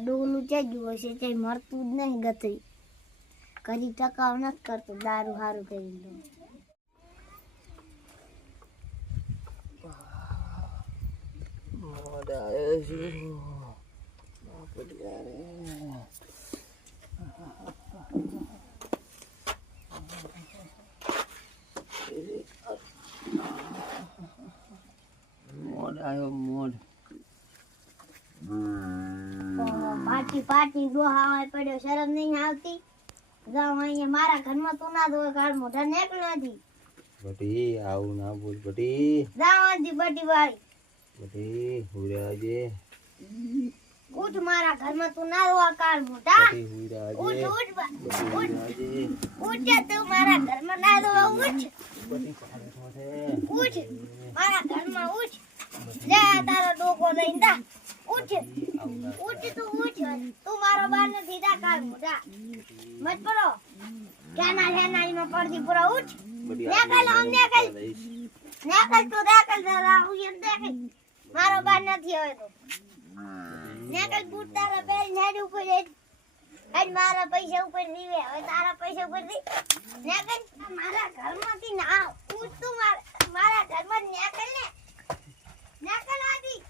આ ડોલું ચડ્યું હશે તે મરતું જ નહીં ગતરી કરી ટકાવ નથી કરતો દારૂ હારું કરી દો મોડા આવ્યો છું મોડ આવ્યો મોડ પાટી પાટી ડોહાવા પડ્યો શરમ નહીં આવતી જાવ અહીંયા મારા ઘરમાં તું ના દો કાળ મોઢા નીકળ નથી બટી આવું ના બોલ બટી જાવ આજી બટી વાળી બટી હુરાજે ઉઠ મારા ઘરમાં તું ના દો કાળ મોઢા બટી હુરાજે ઉઠ ઉઠ તું મારા ઘરમાં ના દો ઉઠ બટી પાડે થોડે ઉઠ મારા ઘરમાં ઉઠ લે તારો ડોકો લઈને જા ઉઠ ઉઠ તું મારો બાર નથી જા કાળ મોઢા મત પડો ક્યાંના લેના ઈનો પડતી પૂરા ઉઠ નેકલ તું નેકલ જરા ઉયન દેખ મારો બાર નથી હવે તો નેકલ બૂટ તારા બેલ નેડ ઉપર આજ મારા પૈસા ઉપર દીવે હવે તારા પૈસા ઉપર દી નેકલ મારા ઘરમાંથી ના ઉઠ તું મારા ઘરમાં નેકલ આજી